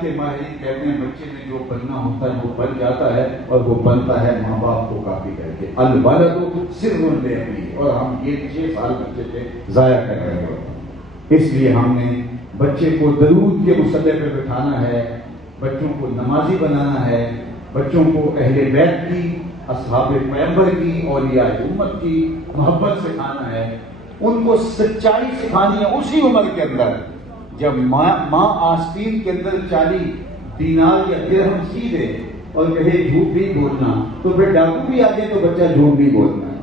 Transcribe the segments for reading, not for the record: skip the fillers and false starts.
کے ماہرین کہتے ہیں بچے میں جو بننا ہوتا ہے وہ بن جاتا ہے، اور وہ بنتا ہے ماں باپ کو کافی کر کے۔ الولد سر لابی، اور ہم یہ 6 سال بچے سے ضائع کر رہے ہوتے ہیں۔ اس لیے ہم نے بچے کو درود کے مسلح پہ بٹھانا ہے، بچوں کو نمازی بنانا ہے، بچوں کو اہل بیت کی، اصحاب پیغمبر کی، اولیاء امت کی محبت سکھانا ہے، ان کو سچائی سکھانی ہے اسی عمر کے اندر۔ جب ماں آستین کے اندر 40 دینار یا درہم سی دے اور کہے جھوٹ نہیں بولنا، تو پھر ڈاکو بھی آ جائے تو بچہ جھوٹ نہیں بولنا ہے،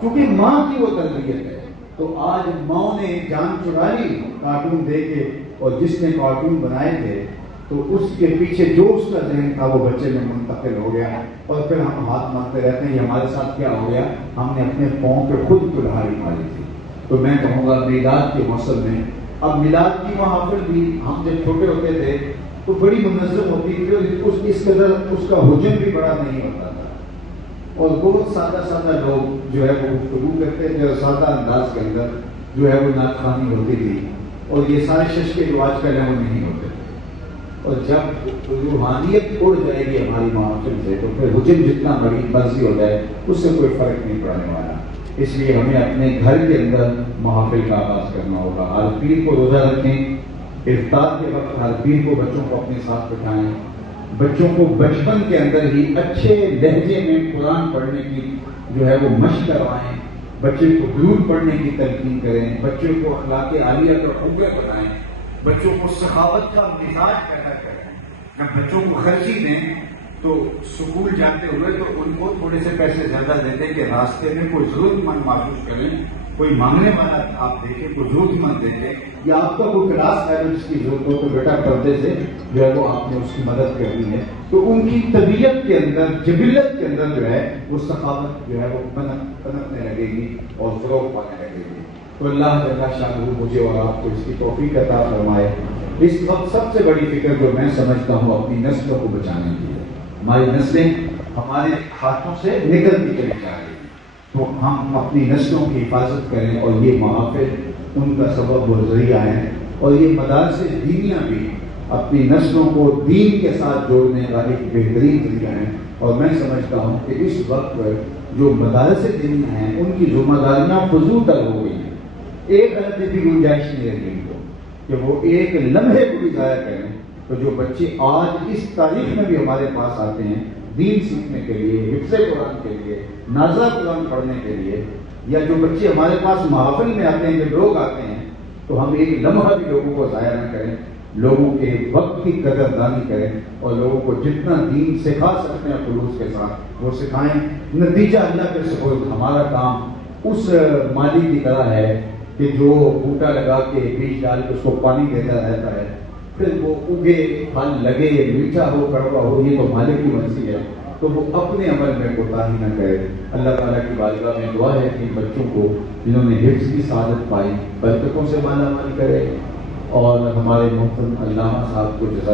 کیونکہ ماں کی وہ تربیت ہے۔ تو آج ماں نے جان چڑھا لی کارٹون دے کے، اور جس نے کارٹون بنائے تھے تو اس کے پیچھے جو اس کا ذہن تھا وہ بچے میں منتقل ہو گیا، اور پھر ہم ہاتھ مارتے رہتے ہیں یہ ہمارے ساتھ کیا ہو گیا، ہم نے اپنے پاؤں پہ خود کلہاڑی ماری تھی۔ تو میں کہوں گا میلاد کے موسم میں، اب میلاد کی محافل بھی ہم جب چھوٹے ہوتے تھے تو بڑی منظم ہوتی تھی، اور اس قدر اس کا حجم بھی بڑا نہیں ہوتا تھا، اور بہت سادہ سادہ لوگ جو ہے وہ گفتگو کرتے تھے، اور سادہ انداز کے اندر جو ہے وہ نعت خوانی ہوتی تھی، اور یہ سارے شش کے جو آج کل ہیں وہ نہیں ہوتے تھے۔ اور جب روحانیت اڑ جائے گی ہماری محافل سے تو پھر حجم جتنا بڑی مرضی ہو جائے اس سے کوئی فرق نہیں پڑنے والا۔ اس لیے ہمیں اپنے گھر کے اندر محافل کا آغاز کرنا ہوگا۔ ہر پیر کو روزہ رکھیں، افطار کے وقت ہر پیر کو بچوں کو اپنے ساتھ بٹھائیں، بچوں کو بچپن کے اندر ہی اچھے لہجے میں قرآن پڑھنے کی جو ہے وہ مشق کروائیں، بچے کو درود پڑھنے کی تلقین کریں، بچوں کو اخلاق عالیہ کا قبلہ بنائیں، بچوں کو سخاوت کا مزاج پیدا کریں۔ جب بچوں کو خرچی دیں تو سکول جاتے ہوئے تو ان کو تھوڑے سے پیسے زیادہ دے دیں کہ راستے میں کوئی ضرورت مند محسوس کریں، کوئی مانگنے والا آپ دیکھیں، کوئی ضرورت مند دیکھیں، یا آپ کا کوئی کلاس ہے جس کی ضرورت ہو تو بیٹا پردے سے جو ہے وہ آپ نے اس کی مدد کرنی ہے، تو ان کی طبیعت کے اندر، جبلت کے اندر جو ہے وہ سخاوت جو ہے وہ پنپنے لگے گی اور فروغ پانے لگے گی۔ تو اللہ جل شانہ مجھے اور آپ کو اس کی توفیق عطا فرمائے۔ اس وقت سب سے بڑی فکر جو میں سمجھتا ہوں اپنی نسلوں کو بچانے کی ہے۔ ہماری نسلیں ہمارے ہاتھوں سے نکلتی چلی جا رہی ہیں، تو ہم اپنی نسلوں کی حفاظت کریں، اور یہ محافل ان کا سبب و ذریعہ ہیں، اور یہ مدارس دینیہ بھی اپنی نسلوں کو دین کے ساتھ جوڑنے والی بہترین ذریعہ ہیں۔ اور میں سمجھتا ہوں کہ اس وقت جو مدارس دینیہ ہیں ان کی ذمہ داریاں فضول تر ہو گئی ہیں، ایک غلطی بھی گنجائش نہیں رہی ان کو کہ وہ ایک لمحے کو بھی ضائع کریں۔ تو جو بچے آج اس تاریخ میں بھی ہمارے پاس آتے ہیں دین سیکھنے کے لیے، حفظ قرآن کے لیے، نازلہ قرآن پڑھنے کے لیے، یا جو بچے ہمارے پاس محافل میں آتے ہیں، جو لوگ آتے ہیں، تو ہم ایک لمحہ بھی لوگوں کو ضائع نہ کریں، لوگوں کے وقت کی قدر دانی کریں، اور لوگوں کو جتنا دین سکھا سکتے ہیں خلوص کے ساتھ وہ سکھائیں۔ نتیجہ اللہ کے سپرد، ہمارا کام اس مالی کی طرح ہے کہ جو بوٹا لگا کے بیج ڈال کے اس کو پانی دیتا رہتا ہے، پھر وہ اگے، پھل لگے، میٹھا ہو کڑوا ہو، یہ تو مالک کی مرضی ہے، تو وہ اپنے عمل میں کوتاہی نہ کرے۔ اللہ تعالیٰ کی بارگاہ میں دعا ہے کہ بچوں کو جنہوں نے حفظ کی سعادت پائی برکتوں سے مالا مال کرے، اور ہمارے محترم علامہ صاحب کو جزائے